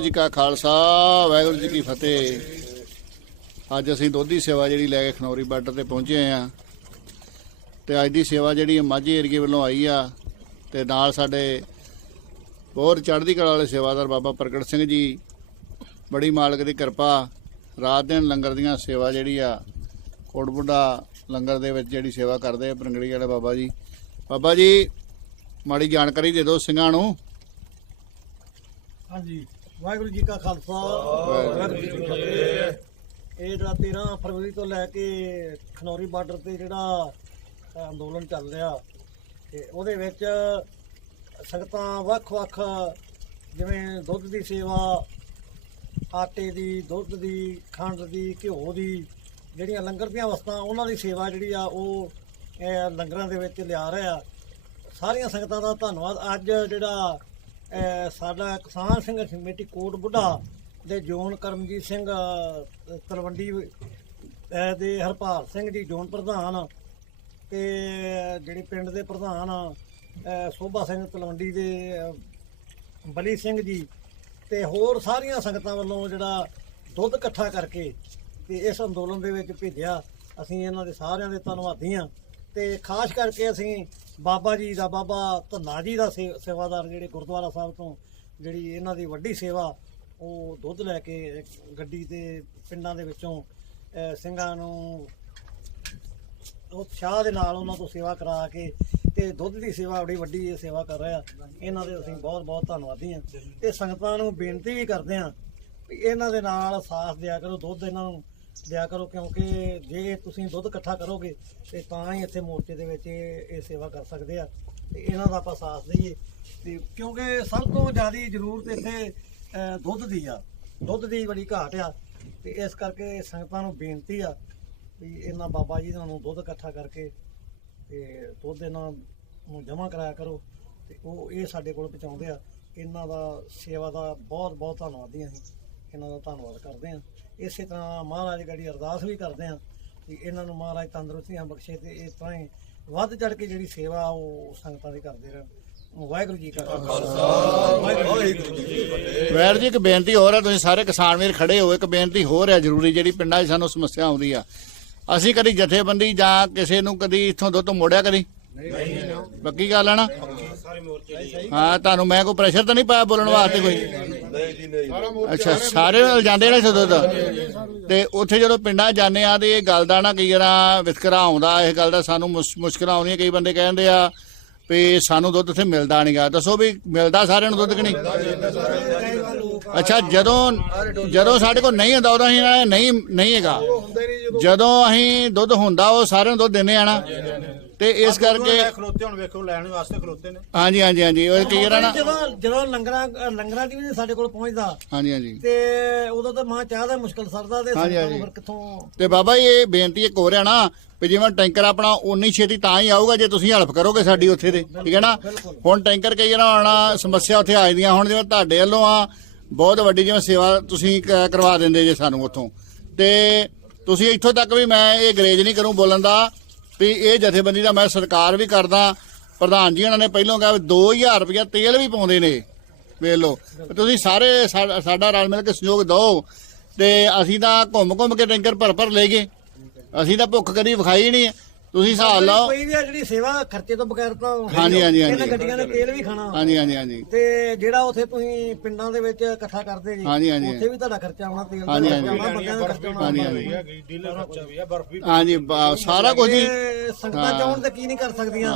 ਵਾਹਿਗੁਰੂ ਜੀ ਕਾ ਖਾਲਸਾ, ਵਾਹਿਗੁਰੂ ਜੀ ਕੀ ਫਤਿਹ। ਅੱਜ ਅਸੀਂ ਦੁੱਧ ਸੇਵਾ ਜਿਹੜੀ ਲੈ ਕੇ ਖਨੌਰੀ ਬਾਰਡਰ ਤੇ ਪਹੁੰਚੇ ਆ ਤੇ ਅੱਜ ਦੀ ਸੇਵਾ ਜਿਹੜੀ ਹੈ ਮਾਝੇ ਏਰੀਏ ਵੱਲੋਂ ਆਈ ਆ, ਤੇ ਨਾਲ ਸਾਡੇ ਬਹੁਤ ਚੜ੍ਹਦੀ ਕਲਾ ਵਾਲੇ ਸੇਵਾਦਾਰ ਬਾਬਾ ਪ੍ਰਗਟ ਸਿੰਘ ਜੀ, ਬੜੀ ਮਾਲਕ ਦੀ ਕਿਰਪਾ, ਰਾਤ ਦਿਨ ਲੰਗਰ ਦੀਆਂ ਸੇਵਾ ਜਿਹੜੀ ਆ, ਕੋਟਬੁੱਢਾ ਲੰਗਰ ਦੇ ਵਿੱਚ ਜਿਹੜੀ ਸੇਵਾ ਕਰਦੇ ਆ ਪ੍ਰੰਗੜੀ ਵਾਲੇ ਬਾਬਾ ਜੀ। ਬਾਬਾ ਜੀ, ਮਾੜੀ ਜਾਣਕਾਰੀ ਦੇ ਦਿਓ ਸਿੰਘਾਂ ਨੂੰ। ਹਾਂਜੀ। ਵਾਹਿਗੁਰੂ ਜੀ ਕਾ ਖਾਲਸਾ। ਵਾਹਿਗੁਰੂ ਜੀ ਕੀ ਫਤਿਹ। ਇਹ ਜਿਹੜਾ 13 ਫਰਵਰੀ ਤੋਂ ਲੈ ਕੇ ਖਨੌਰੀ ਬਾਰਡਰ ਤੇ ਜਿਹੜਾ ਅੰਦੋਲਨ ਚੱਲ ਰਿਹਾ ਤੇ ਉਹਦੇ ਵਿੱਚ ਸੰਗਤਾਂ ਵੱਖ-ਵੱਖ ਜਿਵੇਂ ਦੁੱਧ ਦੀ ਸੇਵਾ ਆਟੇ ਦੀ ਦੁੱਧ ਦੀ ਖੰਡ ਦੀ ਘਿਓ ਦੀ ਜਿਹੜੀਆਂ ਲੰਗਰ ਦੀਆਂ ਵਸਤਾਂ ਉਹਨਾਂ ਦੀ ਸੇਵਾ ਜਿਹੜੀ ਆ ਉਹ ਲੰਗਰਾਂ ਦੇ ਵਿੱਚ ਲਿਆ ਰਿਹਾ। ਸਾਰੀਆਂ ਸੰਗਤਾਂ ਦਾ ਧੰਨਵਾਦ। ਅੱਜ ਜਿਹੜਾ ਸਾਡਾ ਕਿਸਾਨ ਸੰਘਰਸ਼ ਕਮੇਟੀ ਕੋਟ ਬੁੱਢਾ ਦੇ ਜੋਨ ਕਰਮਜੀਤ ਸਿੰਘ ਤਲਵੰਡੀ ਦੇ ਹਰਪਾਲ ਸਿੰਘ ਜੀ, ਜੋਨ ਪ੍ਰਧਾਨ ਤੇ ਜਿਹੜੇ ਪਿੰਡ ਦੇ ਪ੍ਰਧਾਨ ਸੋਭਾ ਸਿੰਘ ਤਲਵੰਡੀ ਦੇ ਬਲੀ ਸਿੰਘ ਜੀ ਤੇ ਹੋਰ ਸਾਰੀਆਂ ਸੰਗਤਾਂ ਵੱਲੋਂ ਜਿਹੜਾ ਦੁੱਧ ਇਕੱਠਾ ਕਰਕੇ ਤੇ ਇਸ ਅੰਦੋਲਨ ਦੇ ਵਿੱਚ ਭੇਜਿਆ। ਅਸੀਂ ਇਹਨਾਂ ਦੇ ਸਾਰਿਆਂ ਦੇ ਧੰਨਵਾਦੀ ਹਾਂ ਤੇ ਖਾਸ ਕਰਕੇ ਅਸੀਂ ਬਾਬਾ ਜੀ ਦਾ, ਬਾਬਾ ਧੰਨਾ ਜੀ ਦਾ ਸੇ- ਸੇਵਾਦਾਰ ਜਿਹੜੇ ਗੁਰਦੁਆਰਾ ਸਾਹਿਬ ਤੋਂ ਜਿਹੜੀ ਇਹਨਾਂ ਦੀ ਵੱਡੀ ਸੇਵਾ, ਉਹ ਦੁੱਧ ਲੈ ਕੇ ਗੱਡੀ ਤੇ ਪਿੰਡਾਂ ਦੇ ਵਿੱਚੋਂ ਸਿੰਘਾਂ ਨੂੰ ਉਤਸ਼ਾਹ ਦੇ ਨਾਲ ਉਹਨਾਂ ਤੋਂ ਸੇਵਾ ਕਰਾ ਕੇ ਤੇ ਦੁੱਧ ਦੀ ਸੇਵਾ, ਬੜੀ ਵੱਡੀ ਸੇਵਾ ਕਰ ਰਿਹਾ ਇਹਨਾਂ ਦੇ ਅਸੀਂ ਬਹੁਤ ਬਹੁਤ ਧੰਨਵਾਦੀ ਹਾਂ। ਤੇ ਸੰਗਤਾਂ ਨੂੰ ਬੇਨਤੀ ਵੀ ਕਰਦੇ ਹਾਂ ਵੀ ਇਹਨਾਂ ਦੇ ਨਾਲ ਸਾਥ ਦਿਆ ਕਰੋ, ਦੁੱਧ ਇਹਨਾਂ ਨੂੰ ਦਿਆ ਕਰੋ ਕਿਉਂਕਿ ਜੇ ਤੁਸੀਂ ਦੁੱਧ ਇਕੱਠਾ ਕਰੋਗੇ ਤੇ ਤਾਂ ਹੀ ਇੱਥੇ ਮੋਰਚੇ ਦੇ ਵਿੱਚ ਇਹ ਇਹ ਸੇਵਾ ਕਰ ਸਕਦੇ ਆ। ਤੇ ਇਹਨਾਂ ਦਾ ਆਪਾਂ ਸਾਥ ਦਈਏ। ਤੇ ਕਿਉਂਕਿ ਸਭ ਤੋਂ ਜ਼ਿਆਦਾ ਜ਼ਰੂਰਤ ਇੱਥੇ ਅਹ, ਦੁੱਧ ਦੀ ਆ। ਦੁੱਧ ਦੀ ਬੜੀ ਘਾਟ ਆ। ਤੇ ਇਸ ਕਰਕੇ ਸੰਗਤਾਂ ਨੂੰ ਬੇਨਤੀ ਆ ਵੀ ਇਹਨਾਂ ਬਾਬਾ ਜੀ ਨੂੰ ਦੁੱਧ ਇਕੱਠਾ ਕਰਕੇ ਤੇ ਦੁੱਧ ਇਹਨਾਂ ਨੂੰ ਜਮ੍ਹਾਂ ਕਰਾਇਆ ਕਰੋ। ਤੇ ਉਹ ਇਹ ਸਾਡੇ ਕੋਲ ਪਹੁੰਚਾਉਂਦੇ ਆ। ਇਹਨਾਂ ਦਾ ਸੇਵਾ ਦਾ ਬਹੁਤ ਬਹੁਤ ਧੰਨਵਾਦੀ ਹਾਂ ਅਸੀਂ। ਇਹਨਾਂ ਦਾ ਧੰਨਵਾਦ ਕਰਦੇ ਹਾਂ ਇਸੇ ਤਰ੍ਹਾਂ ਮਹਾਰਾਜ ਗੜੀ ਅਰਦਾਸ ਵੀ ਕਰਦੇ ਹਾਂ ਕਿ ਇਹਨਾਂ ਨੂੰ ਮਹਾਰਾਜ ਤੰਦਰੁਸਤੀਆਂ ਬਖਸ਼ੇ ਤੇ ਇਸ ਤਰ੍ਹਾਂ ਹੀ ਵੱਧ ਚੜ ਕੇ ਜਿਹੜੀ ਸੇਵਾ ਉਹ ਸੰਗਤਾਂ ਦੀ ਕਰਦੇ ਰਹਿਣ। ਵਾਹਿਗੁਰੂ ਜੀ ਕਾ ਖਾਲਸਾ। ਵਾਹਿਗੁਰੂ ਜੀ ਕੀ ਫਤਿਹ। ਵੈਰ ਜੀ ਇੱਕ ਬੇਨਤੀ ਹੋਰ ਹੈ ਤੁਸੀਂ ਸਾਰੇ ਕਿਸਾਨ ਵੀਰ ਖੜੇ ਹੋ ਇੱਕ ਬੇਨਤੀ ਹੋਰ ਹੈ ਜ਼ਰੂਰੀ ਜਿਹੜੀ ਪਿੰਡਾਂ 'ਚ ਸਾਨੂੰ ਸਮੱਸਿਆ ਆਉਂਦੀ ਆ। ਅਸੀਂ ਕਦੀ ਜਥੇਬੰਦੀ ਜਾਂ ਕਿਸੇ ਨੂੰ ਕਦੀ ਇੱਥੋਂ ਦੁੱਧ ਮੋੜਿਆ ਕਦੀ? ਪੱਕੀ ਗੱਲ ਹੈ ਨਾ? ਹਾਂ ਤੁਹਾਨੂੰ ਮੈਂ ਕੋਈ ਪ੍ਰੈਸ਼ਰ ਤਾਂ ਨਹੀਂ ਪਾਇਆ ਬੋਲਣ ਵਾਸਤੇ ਕੋਈ? ਅੱਛਾ ਸਾਰੇ ਨਾਲ ਜਾਂਦੇ ਨੇ ਇੱਥੇ ਦੁੱਧ ਤੇ ਉੱਥੇ ਜਦੋਂ ਪਿੰਡਾਂ ਜਾਂਦੇ ਆ ਤੇ ਇਹ ਗੱਲ ਦਾ ਨਾ ਕਈ ਵਾਰ ਵਿਤਕਰਾ ਆਉਂਦਾ ਇਸ ਗੱਲ ਦਾ ਸਾਨੂੰ ਮੁਸ਼- ਮੁਸ਼ਕਲਾਂ ਆਉਂਦੀਆਂ ਕਈ ਬੰਦੇ ਕਹਿੰਦੇ ਆ ਵੀ ਸਾਨੂੰ ਦੁੱਧ ਉੱਥੇ ਮਿਲਦਾ ਨਹੀਂਗਾ ਦੱਸੋ ਵੀ ਮਿਲਦਾ ਸਾਰਿਆਂ ਨੂੰ ਦੁੱਧ ਕਿ ਨਹੀਂ? ਅੱਛਾ ਜਦੋਂ ਜਦੋਂ ਸਾਡੇ ਕੋਲ ਨਹੀਂ ਹੁੰਦਾ ਉਦੋਂ ਅਸੀਂ ਇਹਨਾਂ ਨੇ ਨਹੀਂ ਨਹੀਂ ਹੈਗਾ। ਜਦੋਂ ਅਸੀਂ ਦੁੱਧ ਹੁੰਦਾ ਉਹ ਸਾਰਿਆਂ ਨੂੰ ਦੁੱਧ ਦਿੰਦੇ ਆ ਨਾ। ਤੇ ਇਸ ਕਰਕੇ ਖਲੋਤੇ ਹੁਣ ਵੇਖੋ ਲੈਣ ਵਾਸਤੇ ਖਲੋਤੇ ਨੇ। ਹਾਂਜੀ ਹਾਂਜੀ ਹਾਂਜੀ। ਉਹ ਕਈ ਵਾਰ ਨਾ ਜਦੋਂ ਜਦੋਂ ਲੰਗਰਾਂ ਲੰਗਰਾਂ ਦੀ ਵੀ ਸਾਡੇ ਕੋਲ ਪਹੁੰਚਦਾ। ਹਾਂਜੀ ਹਾਂਜੀ। ਤੇ ਉਦੋਂ ਤਾਂ ਮਾਂ ਚਾਹ ਦਾ ਮੁਸ਼ਕਲ ਸਰਦਾ ਤੇ ਹਾਂਜੀ, ਸੰਗਤਾਂ ਨੂੰ ਹਾਂਜੀ। ਫਿਰ ਕਿੱਥੋਂ ਤੇ ਬਾਬਾ ਜੀ ਇਹ ਬੇਨਤੀ ਇੱਕ ਹੋ ਰਿਹਾ ਨਾ ਵੀ ਜਿਵੇਂ ਟੈਂਕਰ ਆਪਣਾ ਉਨੀ ਛੇਤੀ ਤਾਂ ਹੀ ਆਊਗਾ ਜੇ ਤੁਸੀਂ ਹੈਲਪ ਕਰੋਗੇ ਸਾਡੀ ਉੱਥੇ ਦੇ। ਠੀਕ ਹੈ ਨਾ? ਹੁਣ ਟੈਂਕਰ ਕਈ ਵਾਰ ਆਉਣਾ ਸਮੱਸਿਆ ਉੱਥੇ ਆ ਜਾਂਦੀਆਂ। ਹੁਣ ਜਿਵੇਂ ਤੁਹਾਡੇ ਵੱਲੋਂ ਆ ਬਹੁਤ ਵੱਡੀ ਜਿਵੇਂ ਸੇਵਾ ਤੁਸੀਂ ਕ- ਕਰਵਾ ਦਿੰਦੇ ਜੇ ਸਾਨੂੰ ਉੱਥੋਂ। ਤੇ ਤੁਸੀਂ ਇੱਥੋਂ ਤੱਕ ਵੀ ਮੈਂ ਇਹ ਗਰੇਜ ਨਹੀਂ ਕਰੂੰ ਬੋਲਣ ਦਾ। ਵੀ ਇਹ ਜਥੇਬੰਦੀ ਦਾ ਮੈਂ ਸਤਿਕਾਰ ਵੀ ਕਰਦਾ ਪ੍ਰਧਾਨ ਜੀ, ਉਹਨਾਂ ਨੇ ਪਹਿਲਾਂ ਕਿਹਾ ਵੀ 2000 ਰੁਪਇਆ ਤੇਲ ਵੀ ਪਾਉਂਦੇ ਨੇ। ਵੇਖ ਲਓ ਤੁਸੀਂ ਸਾਰੇ ਸਾ- ਸਾਡਾ ਰਲ ਮਿਲ ਕੇ ਸਹਿਯੋਗ ਦਿਓ। ਤੇ ਅਸੀਂ ਤਾਂ ਘੁੰਮ ਘੁੰਮ ਕੇ ਟੈਂਕਰ ਭਰ ਭਰ ਲੈ ਗਏ। ਅਸੀਂ ਤਾਂ ਭੁੱਖ ਕਦੀ ਵਿਖਾਈ ਨਹੀਂ। ਤੁਸੀਂ ਹਿਸਾਬ ਲਾਓ। ਕੋਈ ਵੀ ਆ ਜਿਹੜੀ ਸੇਵਾ ਖਰਚੇ ਤੋਂ ਬਗੈਰ ਤਾਂ ਹਾਂਜੀ, ਹਾਂਜੀ, ਇਹਨਾਂ ਹਾਂਜੀ। ਗੱਡੀਆਂ ਨੇ ਤੇਲ ਵੀ ਖਾਣਾ। ਹਾਂਜੀ ਹਾਂਜੀ ਹਾਂਜੀ। ਤੇ ਜਿਹੜਾ ਉਥੇ ਤੁਸੀਂ ਪਿੰਡਾਂ ਦੇ ਵਿੱਚ ਇਕੱਠਾ ਕਰਦੇ ਜੀ ਹਾਂਜੀ, ਹਾਂਜੀ। ਉੱਥੇ ਵੀ ਤੁਹਾਡਾ ਖਰਚਾ ਆਉਣਾ ਤੇਲ ਦਾ ਹਾਂਜੀ, ਖਰਚਾ ਹਾਂਜੀ। ਆਉਣਾ ਬੰਦਿਆਂ ਦਾ ਖਰਚਾ ਆਉਣਾ ਹਾਂਜੀ ਹਾਂਜੀ। ਡੀਲਰ ਖਰਚਾ ਵੀ ਆ ਬਰਫ ਵੀ ਹਾਂਜੀ ਬ- ਸਾਰਾ ਕੁਝ ਹੀ। ਤੇ ਸੰਗਤਾਂ ਚਾਉਣ ਤੇ ਕੀ ਨਹੀਂ ਕਰ ਸਕਦੀਆਂ।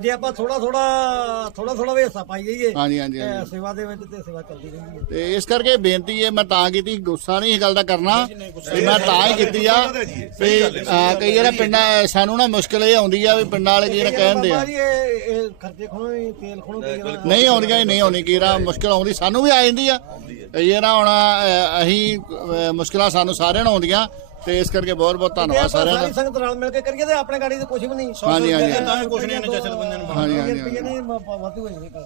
ਜੇ ਆਪਾਂ ਥੋੜਾ ਥੋੜਾ ਥੋੜਾ ਥੋੜਾ ਵੀ ਹਿੱਸਾ ਪਾਈ ਜਾਈਏ ਹਾਂਜੀ ਹਾਂਜੀ ਸੇਵਾ ਦੇ ਵਿੱਚ ਤੇ ਸੇਵਾ ਚੱਲਦੀ ਰਹਿੰਦੀ ਹੈ। ਤੇ ਇਸ ਕਰਕੇ ਬੇਨਤੀ ਹੈ ਮੈਂ ਤਾਂ ਕੀਤੀ ਗੁੱਸਾ ਨਹੀਂ ਇਹ ਗੱਲ ਦਾ ਕਰਨਾ। ਵੀ ਮੈਂ ਤਾਂ ਹੀ ਕੀਤੀ ਆ। ਵੀ ਆ, ਕਈ ਵਾਰ ਪਿੰਡਾਂ ਸਾਨੂੰ ਨਾ ਮੁਸ਼ਕਲ ਇਹ ਆਉਂਦੀ ਆ ਵੀ ਪਿੰਡਾਂ ਵਾਲੇ ਕੀ ਨਾ ਕਹਿੰਦੇ ਆ। ਇਹ ਖਰਚੇ ਖਣੋ ਤੇਲ ਖਣੋ ਨਾ ਨਹੀਂ ਆਉਂਦੀਆਂ ਹੀ ਨਹੀਂ ਆਉਂਦੀ ਕੀਰਾ ਮੁਸ਼ਕਲ ਆਉਂਦੀ ਸਾਨੂੰ ਵੀ ਆ ਜਾਂਦੀ ਆ। ਇਹ ਨਾ ਹੁਣ ਅਸੀਂ ਮੁਸ਼ਕਲਾਂ ਸਾਨੂੰ ਸਾਰਿਆਂ ਨੂੰ ਆਉਂਦੀਆਂ ਤੇ ਇਸ ਕਰਕੇ ਬਹੁਤ ਬਹੁਤ ਧੰਨਵਾਦ ਸਾਰਿਆਂ ਸਾਰੀ ਦਾ ਸੰਗਤ ਰਲ ਮਿਲ ਕੇ ਕਰੀਏ ਤੇ ਆਪਣੇ ਗਾੜੀ ਤੇ ਕੁਝ ਵੀ ਨਹੀਂ। ਹਾਂਜੀ ਹਾਂਜੀ ਤਾਂ ਕੁਛ ਨਹੀਂ ਇਹਨੇ ਜਸਲ ਬੰਦੇ ਨੂੰ ਹਾਂਜੀ ਹਾਂਜੀ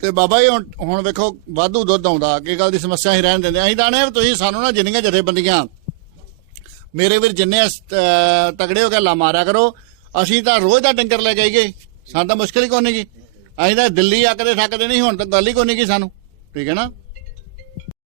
ਤੇ ਬਾਬਾ ਜੀ ਹੁਣ ਹੁਣ ਵੇਖੋ ਵਾਧੂ ਦੁੱਧ ਆਉਂਦਾ ਕੀ ਗੱਲ ਦੀ ਸਮੱਸਿਆ ਹੀ ਰਹਿਣ ਦਿੰਦੇ ਅਸੀਂ ਤਾਂ ਨੇ ਤੁਸੀਂ ਸਾਨੂੰ ਨਾ ਜਿੰਨੀਆਂ ਜਥੇਬੰਦੀਆਂ ਮੇਰੇ ਵੀਰ ਜਿੰਨੇ ਅਹ, ਤਗੜੇ ਹੋ ਕੇ ਲਾ ਮਾਰਿਆ ਕਰੋ ਅਸੀਂ ਤਾਂ ਰੋਜ਼ ਦਾ ਡੰਗਰ ਲੈ ਕੇ ਆਈਏ। ਸਾਨੂੰ ਤਾਂ ਮੁਸ਼ਕਲ ਹੀ ਕੋਈ ਨਹੀਂ ਗੀ। ਅਸੀਂ ਤਾਂ ਦਿੱਲੀ ਆ ਥੱਕਦੇ ਨਹੀਂ ਹੁਣ ਤਾਂ ਗੱਲ ਹੀ ਕੋਈ ਨਹੀਂ ਗੀ ਸਾਨੂੰ। ਠੀਕ ਹੈ ਨਾ?